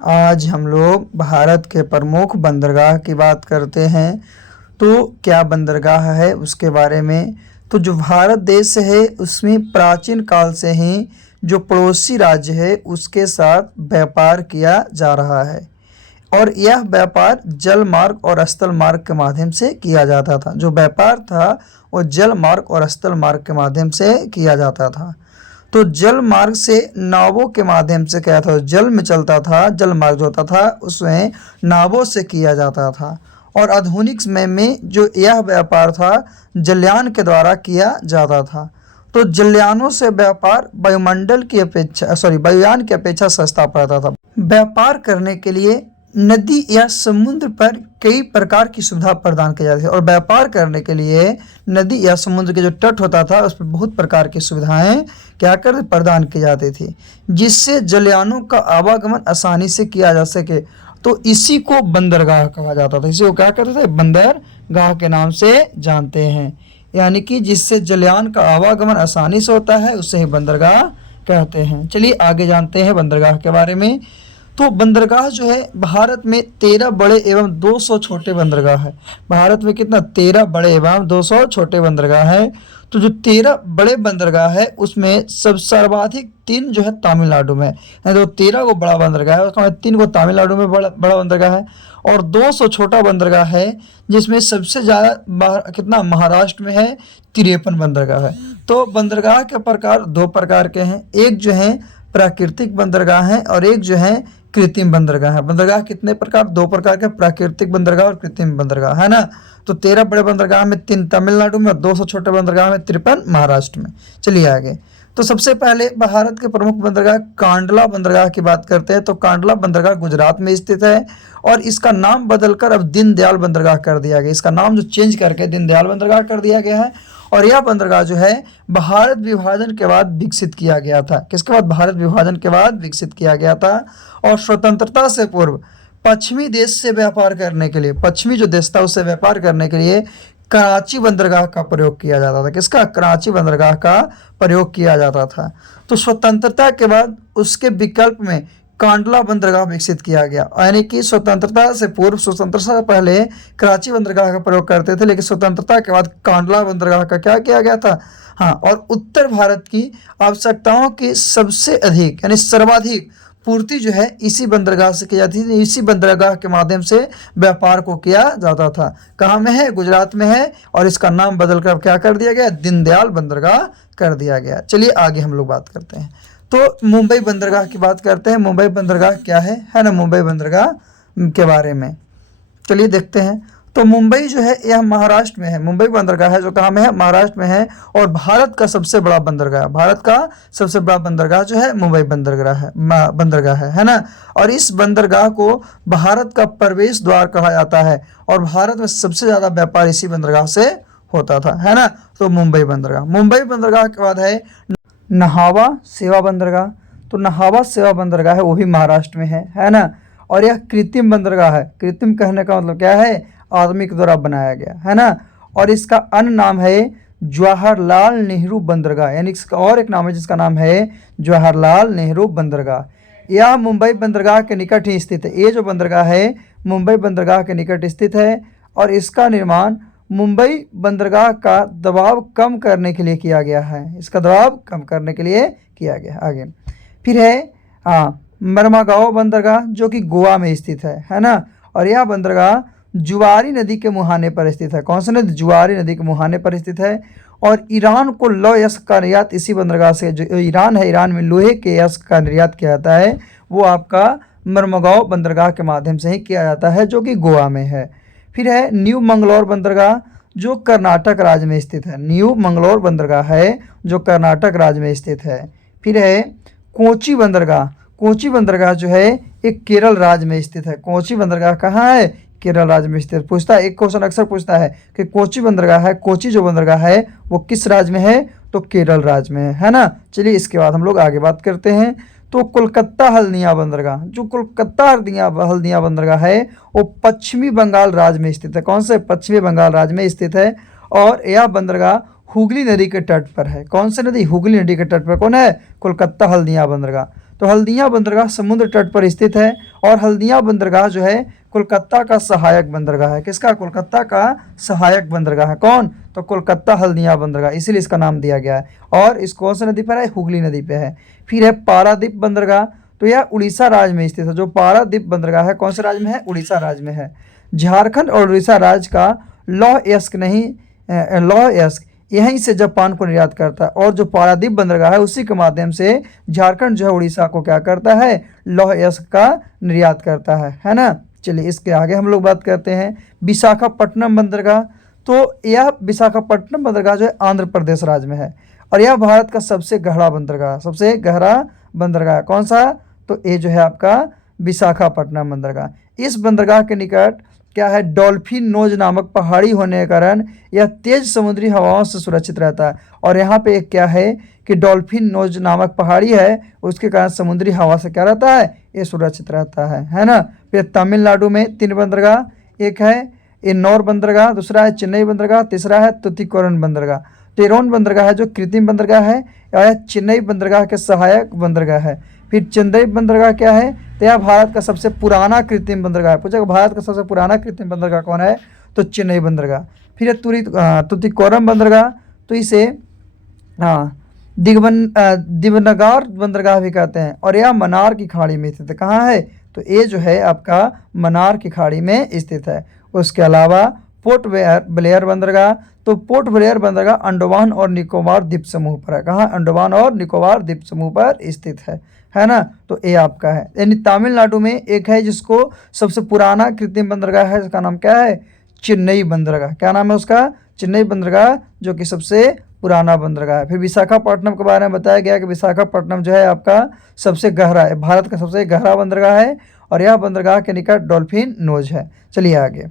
आज हम लोग भारत के प्रमुख बंदरगाह की बात करते हैं। तो क्या बंदरगाह है उसके बारे में। तो जो भारत देश है उसमें प्राचीन काल से ही जो पड़ोसी राज्य है उसके साथ व्यापार किया जा रहा है और यह व्यापार जल मार्ग और स्थल मार्ग के माध्यम से किया जाता था। जो व्यापार था वो जल मार्ग और स्थल मार्ग के माध्यम से किया जाता था। तो जल मार्ग से नावों के माध्यम से क्या था, जल में चलता था, जल मार्ग जो होता था उसमें नावों से किया जाता था। और आधुनिक समय में जो यह व्यापार था जलयान के द्वारा किया जाता था। तो जलयानों से व्यापार वायुमंडल की अपेक्षा वायुयान की अपेक्षा सस्ता पड़ता था। व्यापार करने के लिए नदी या समुद्र पर कई प्रकार की सुविधा प्रदान की जाती है और व्यापार करने के लिए नदी या समुद्र के जो तट होता था उस पर बहुत प्रकार की सुविधाएं क्या कर प्रदान की जाती थी, जिससे जलयानों का आवागमन आसानी से किया जा सके। तो इसी को बंदरगाह कहा जाता था। इसी को क्या कहते थे, बंदरगाह के नाम से जानते हैं। यानी कि जिससे जलयान का आवागमन आसानी से होता है उसे ही बंदरगाह कहते हैं। चलिए आगे जानते हैं बंदरगाह के बारे में। तो बंदरगाह जो है भारत में 13 बड़े एवं 200 छोटे बंदरगाह है। भारत में कितना, 13 बड़े एवं 200 छोटे बंदरगाह है। तो जो 13 बड़े बंदरगाह है उसमें सब सर्वाधिक 3 जो है तमिलनाडु में है। तो 13 को बड़ा बंदरगाह है उसमें 3 को तमिलनाडु में बड़ा बंदरगाह है और 200 छोटा बंदरगाह है जिसमें सबसे ज़्यादा कितना महाराष्ट्र में है, 53 बंदरगाह है। तो बंदरगाह के प्रकार 2 प्रकार के हैं, एक जो है प्राकृतिक बंदरगाह है और एक जो है कृत्रिम बंदरगाह है। बंदरगाह कितने प्रकार, 2 प्रकार के, प्राकृतिक बंदरगाह और कृत्रिम बंदरगाह है ना। तो 13 बड़े बंदरगाह में 3 तमिलनाडु में और 200 छोटे बंदरगाह में 53 महाराष्ट्र में। चलिए आगे। तो सबसे पहले भारत के प्रमुख बंदरगाह कांडला बंदरगाह की बात करते हैं। तो कांडला बंदरगाह गुजरात में स्थित है और इसका नाम बदलकर अब दीनदयाल बंदरगाह कर दिया गया। इसका नाम जो चेंज करके दीनदयाल बंदरगाह कर दिया गया है। और यह बंदरगाह जो है भारत विभाजन के बाद विकसित किया गया था। किसके बाद, भारत विभाजन के बाद विकसित किया गया था। और स्वतंत्रता से पूर्व पश्चिमी देश से व्यापार करने के लिए, पश्चिमी जो देश था उससे व्यापार करने के लिए कराची बंदरगाह का प्रयोग किया जाता था। किसका, कराची बंदरगाह का प्रयोग किया जाता था। तो स्वतंत्रता के बाद उसके विकल्प में कांडला बंदरगाह विकसित किया गया। यानी कि स्वतंत्रता से पूर्व, स्वतंत्रता से पहले कराची बंदरगाह का प्रयोग करते थे, लेकिन स्वतंत्रता के बाद कांडला बंदरगाह का क्या किया गया था। हाँ, और उत्तर भारत की आवश्यकताओं की सबसे अधिक यानी सर्वाधिक पूर्ति जो है इसी बंदरगाह से की जाती थी। इसी बंदरगाह के माध्यम से व्यापार को किया जाता था। कहाँ में है, गुजरात में है और इसका नाम बदलकर क्या कर दिया गया, दीनदयाल बंदरगाह कर दिया गया। चलिए आगे हम लोग बात करते हैं। तो मुंबई बंदरगाह की बात करते हैं। मुंबई बंदरगाह क्या है ना, मुंबई बंदरगाह के बारे में चलिए देखते हैं। तो मुंबई जो है यह महाराष्ट्र में है। मुंबई बंदरगाह है जो कहाँ में है, महाराष्ट्र में है और भारत का सबसे बड़ा बंदरगाह, भारत का सबसे बड़ा बंदरगाह जो है मुंबई बंदरगाह है ना। और इस बंदरगाह को भारत का प्रवेश द्वार कहा जाता है और भारत में सबसे ज़्यादा व्यापार इसी बंदरगाह से होता था, है ना। तो मुंबई बंदरगाह के बाद है नहावा सेवा बंदरगाह। तो नहावा सेवा बंदरगाह है वो भी महाराष्ट्र में है ना। और यह कृत्रिम बंदरगाह है। कृत्रिम कहने का मतलब क्या है, आदमी के द्वारा बनाया गया, है ना। और इसका अन्य नाम है जवाहरलाल नेहरू बंदरगाह, यानी इसका और एक नाम है जिसका नाम है जवाहरलाल नेहरू बंदरगाह। यह मुंबई बंदरगाह के निकट ही स्थित है। ये जो बंदरगाह है मुंबई बंदरगाह के निकट स्थित है और इसका निर्माण मुंबई बंदरगाह का दबाव कम करने के लिए किया गया है। इसका दबाव कम करने के लिए किया गया। आगे फिर है मरमागांव बंदरगाह जो कि गोवा में स्थित है ना। और यह बंदरगाह जुआरी नदी के मुहाने पर स्थित है। कौन सा नदी, जुआरी नदी के मुहाने पर स्थित है। और ईरान को लौह यस्क का निर्यात इसी बंदरगाह से, जो ईरान है, ईरान में लोहे के यस्क का निर्यात किया जाता है वो आपका मरमागांव बंदरगाह के माध्यम से ही किया जाता है जो कि गोवा में है। फिर है न्यू मंगलौर बंदरगाह जो कर्नाटक राज्य में स्थित है। न्यू मंगलौर बंदरगाह है जो कर्नाटक राज्य में स्थित है। फिर है कोची बंदरगाह। कोची बंदरगाह जो है एक केरल राज्य में स्थित है। कोची बंदरगाह कहाँ है, केरल राज्य में स्थित। पूछता है, एक क्वेश्चन अक्सर पूछता है कि कोची बंदरगाह है, कोची जो बंदरगाह है वो किस राज्य में है, तो केरल राज्य में है ना। चलिए इसके बाद हम लोग आगे बात करते हैं। तो कोलकाता हल्दिया बंदरगाह, जो कोलकाता हल्दिया बंदरगाह है वो पश्चिमी बंगाल राज्य में स्थित है। कौन से, पश्चिमी बंगाल राज्य में स्थित है। और यह बंदरगाह हुगली नदी के तट पर है। कौन सी नदी, हुगली नदी के तट पर कौन है, कोलकाता हल्दिया बंदरगाह। तो हल्दिया बंदरगाह समुद्र तट पर स्थित है और हल्दिया बंदरगाह जो है कोलकाता का सहायक बंदरगाह है। किसका? कोलकाता का सहायक बंदरगाह है। कौन? तो कोलकाता हल्दिया बंदरगाह, इसीलिए इसका नाम दिया गया है। और इस कौन सी नदी पर है? हुगली नदी पे है। फिर है पारादीप बंदरगाह, तो यह उड़ीसा राज्य में स्थित है। जो पारादीप बंदरगाह है कौन से राज्य में है? उड़ीसा राज्य में है। झारखंड और उड़ीसा राज्य का लौह अयस्क यहीं से जापान को निर्यात करता है। और जो पारादीप बंदरगाह है उसी के माध्यम से झारखंड जो है उड़ीसा को क्या करता है? लौह अयस्क का निर्यात करता है ना। चलिए इसके आगे हम लोग बात करते हैं विशाखापट्टनम बंदरगाह। तो यह विशाखापट्टनम बंदरगाह जो है आंध्र प्रदेश राज्य में है और यह भारत का सबसे गहरा बंदरगाह, सबसे गहरा बंदरगाह है। कौन सा? तो ये जो है आपका विशाखापट्टनम बंदरगाह। इस बंदरगाह के निकट क्या है? डॉल्फिन नोज नामक पहाड़ी होने के कारण यह तेज समुद्री हवाओं से सुरक्षित रहता है। और यहाँ पे एक क्या है कि डॉल्फिन नोज नामक पहाड़ी है, उसके कारण समुद्री हवा से क्या रहता है? ये सुरक्षित रहता है ना। फिर तमिलनाडु में 3 बंदरगाह, एक है इन्नौर बंदरगाह, दूसरा है चेन्नई बंदरगाह, तीसरा है तुतीकोरन बंदरगाह। टेरोन बंदरगाह है जो कृत्रिम बंदरगाह है, यह चेन्नई बंदरगाह के सहायक बंदरगाह है। फिर चेन्नई बंदरगाह क्या है? तो यह भारत का सबसे पुराना कृत्रिम बंदरगाह है। पूछा भारत का सबसे पुराना कृत्रिम बंदरगाह कौन है? तो चेन्नई बंदरगाह। फिर है तुतीकोरम बंदरगाह, तो इसे दिवनगार बंदरगाह भी कहते हैं और यह मन्नार की खाड़ी में स्थित है। कहाँ है? तो ये जो है आपका मन्नार की खाड़ी में स्थित है। उसके अलावा पोर्ट ब्लेयर बंदरगाह, तो पोर्ट ब्लेयर बंदरगाह अंडमान और निकोबार द्वीप समूह पर है। कहाँ? अंडमान और निकोबार द्वीप समूह पर स्थित है ना। तो ये आपका है। यानी तमिलनाडु में एक है जिसको सबसे पुराना कृत्रिम बंदरगाह है, इसका नाम क्या है? चेन्नई बंदरगाह। क्या नाम है उसका? चेन्नई बंदरगाह, जो कि सबसे पुराना बंदरगाह है। फिर विशाखापट्टनम के बारे में बताया गया कि विशाखापट्टनम जो है आपका सबसे गहरा है, भारत का सबसे गहरा बंदरगाह है और यह बंदरगाह के निकट डॉल्फिन नोज है। चलिए आगे।